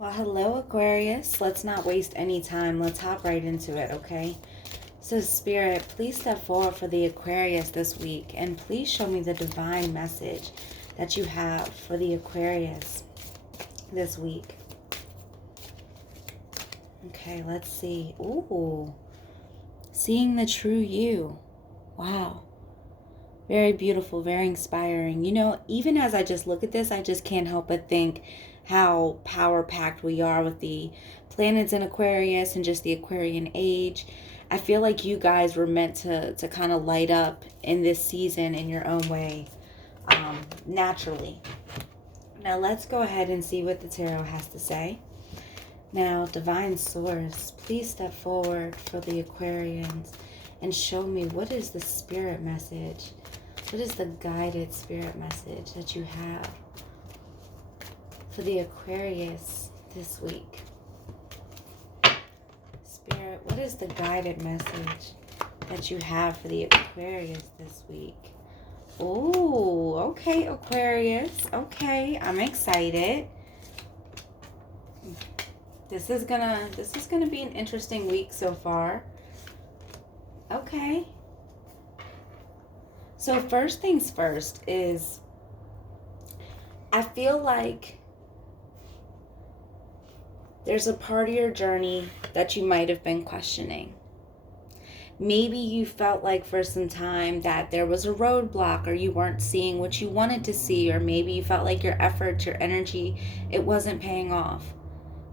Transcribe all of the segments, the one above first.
Well, hello, Aquarius. Let's not waste any time. Let's hop right into it, okay? So, Spirit, please step forward for the Aquarius this week, and please show me the divine message that you have for the Aquarius this week. Okay, let's see. Ooh, seeing the true you. Wow. Very beautiful, very inspiring. You know, even as I just look at this, I just can't help but think how power-packed we are with the planets in Aquarius and just the Aquarian age. I feel like you guys were meant to kind of light up in this season in your own way, naturally. Now let's go ahead and see what the tarot has to say. Now, Divine Source, please step forward for the Aquarians and show me what is the spirit message. What is the guided spirit message that you have for the Aquarius this week? Spirit, what is the guided message that you have for the Aquarius this week? Oh, okay, Aquarius. Okay, I'm excited. This is gonna be an interesting week so far. Okay. So first things first is, I feel like there's a part of your journey that you might have been questioning. Maybe you felt like for some time that there was a roadblock, or you weren't seeing what you wanted to see, or maybe you felt like your efforts, your energy, it wasn't paying off.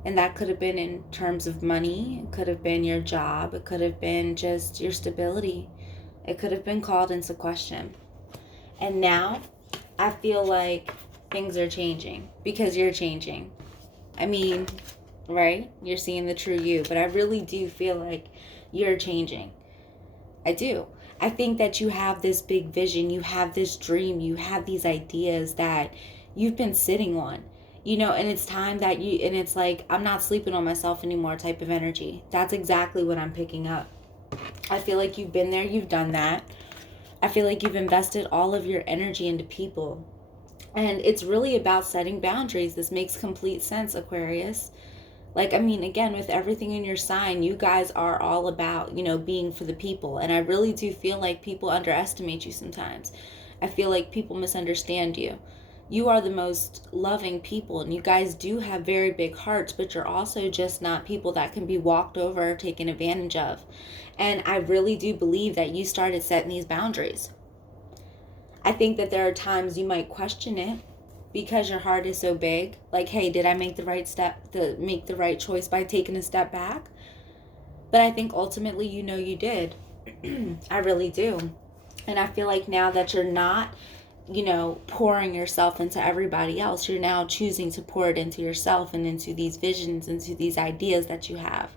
And that could have been in terms of money, it could have been your job, it could have been just your stability. It could have been called into question. And now I feel like things are changing because you're changing. I mean, right? You're seeing the true you, but I really do feel like you're changing. I do. I think that you have this big vision, you have this dream, you have these ideas that you've been sitting on. You know, and it's time that and it's like, I'm not sleeping on myself anymore type of energy. That's exactly what I'm picking up. I feel like you've been there, you've done that. I feel like you've invested all of your energy into people. And it's really about setting boundaries. This makes complete sense, Aquarius. Like, I mean, again, with everything in your sign, you guys are all about, being for the people. And I really do feel like people underestimate you sometimes. I feel like people misunderstand you. You are the most loving people, and you guys do have very big hearts, but you're also just not people that can be walked over or taken advantage of. And I really do believe that you started setting these boundaries. I think that there are times you might question it because your heart is so big. Like, hey, did I make the right choice by taking a step back? But I think ultimately, you did. I really do. And I feel like now that you're not pouring yourself into everybody else, you're now choosing to pour it into yourself and into these visions, into these ideas that you have.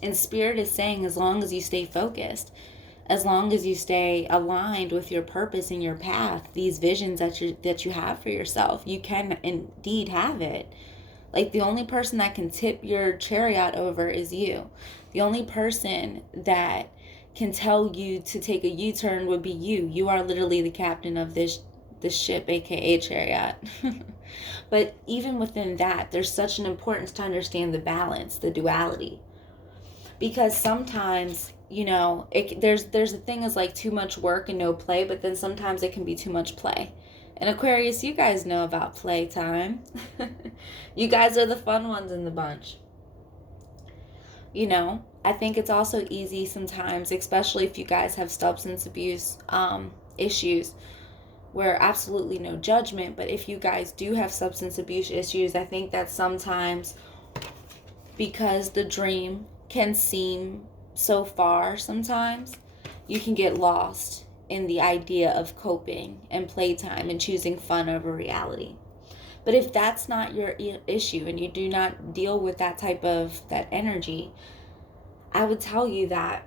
And Spirit is saying, as long as you stay focused, as long as you stay aligned with your purpose and your path, these visions that you have for yourself, you can indeed have it. Like, the only person that can tip your chariot over is you. The only person that can tell you to take a U-turn would be you. You are literally the captain of this ship, aka chariot. But even within that, there's such an importance to understand the balance, the duality. Because sometimes, there's a thing as like too much work and no play, but then sometimes it can be too much play. And Aquarius, you guys know about playtime. You guys are the fun ones in the bunch. I think it's also easy sometimes, especially if you guys have substance abuse issues, where absolutely no judgment, but if you guys do have substance abuse issues, I think that sometimes, because the dream can seem so far sometimes, you can get lost in the idea of coping and playtime and choosing fun over reality. But if that's not your issue and you do not deal with that energy, I would tell you that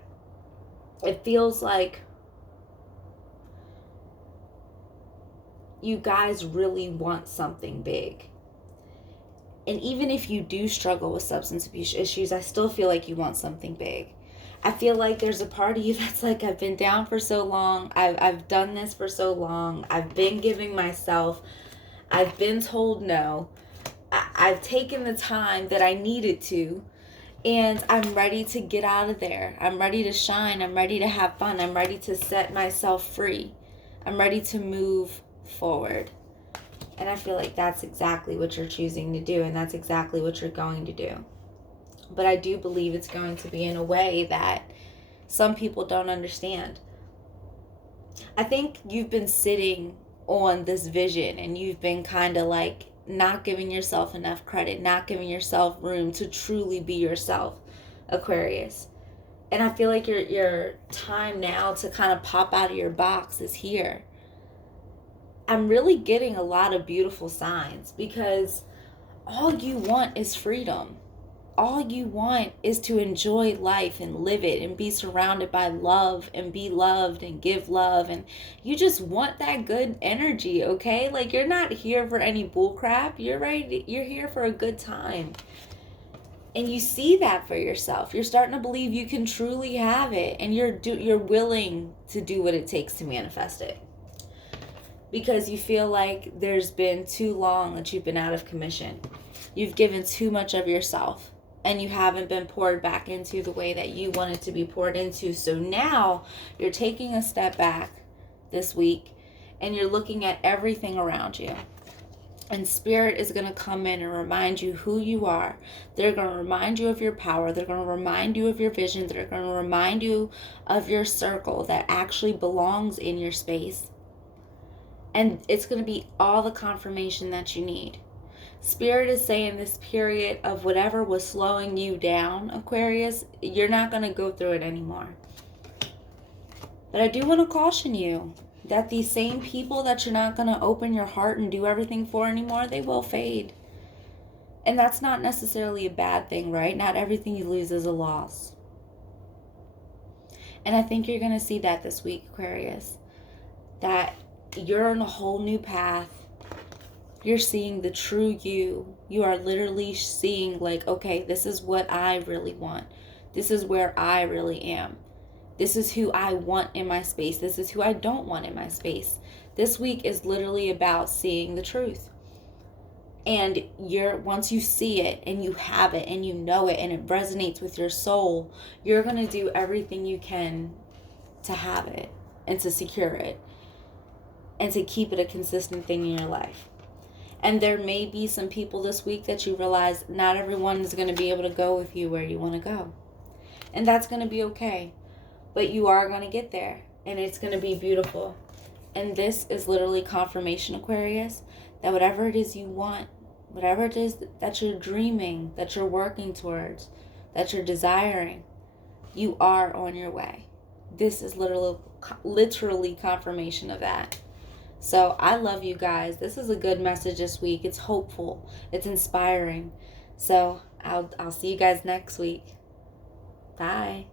it feels like you guys really want something big. And even if you do struggle with substance abuse issues, I still feel like you want something big. I feel like there's a part of you that's like, I've been down for so long. I've done this for so long. I've been giving myself. I've been told no. I've taken the time that I needed to, and I'm ready to get out of there. I'm ready to shine. I'm ready to have fun. I'm ready to set myself free. I'm ready to move forward. And I feel like that's exactly what you're choosing to do, and that's exactly what you're going to do. But I do believe it's going to be in a way that some people don't understand. I think you've been sitting on this vision, and you've been kind of like not giving yourself enough credit, not giving yourself room to truly be yourself, Aquarius. And I feel like your time now to kind of pop out of your box is here. I'm really getting a lot of beautiful signs, because all you want is freedom. All you want is to enjoy life and live it and be surrounded by love and be loved and give love. And you just want that good energy, okay? Like, you're not here for any bullcrap. You're here for a good time. And you see that for yourself. You're starting to believe you can truly have it, and you're willing to do what it takes to manifest it. Because you feel like there's been too long that you've been out of commission. You've given too much of yourself, and you haven't been poured back into the way that you wanted to be poured into. So now you're taking a step back this week, and you're looking at everything around you. And Spirit is going to come in and remind you who you are. They're going to remind you of your power. They're going to remind you of your vision. They're going to remind you of your circle that actually belongs in your space. And it's going to be all the confirmation that you need. Spirit is saying this period of whatever was slowing you down, Aquarius, you're not going to go through it anymore. But I do want to caution you that these same people that you're not going to open your heart and do everything for anymore, they will fade. And that's not necessarily a bad thing, right? Not everything you lose is a loss. And I think you're going to see that this week, Aquarius. That you're on a whole new path. You're seeing the true you. You are literally seeing like, okay, this is what I really want. This is where I really am. This is who I want in my space. This is who I don't want in my space. This week is literally about seeing the truth. And once you see it and you have it and you know it and it resonates with your soul, you're going to do everything you can to have it and to secure it and to keep it a consistent thing in your life. And there may be some people this week that you realize not everyone is going to be able to go with you where you want to go. And that's going to be okay. But you are going to get there, and it's going to be beautiful. And this is literally confirmation, Aquarius, that whatever it is you want, whatever it is that you're dreaming, that you're working towards, that you're desiring, you are on your way. This is literally confirmation of that. So I love you guys. This is a good message this week. It's hopeful. It's inspiring. So I'll see you guys next week. Bye.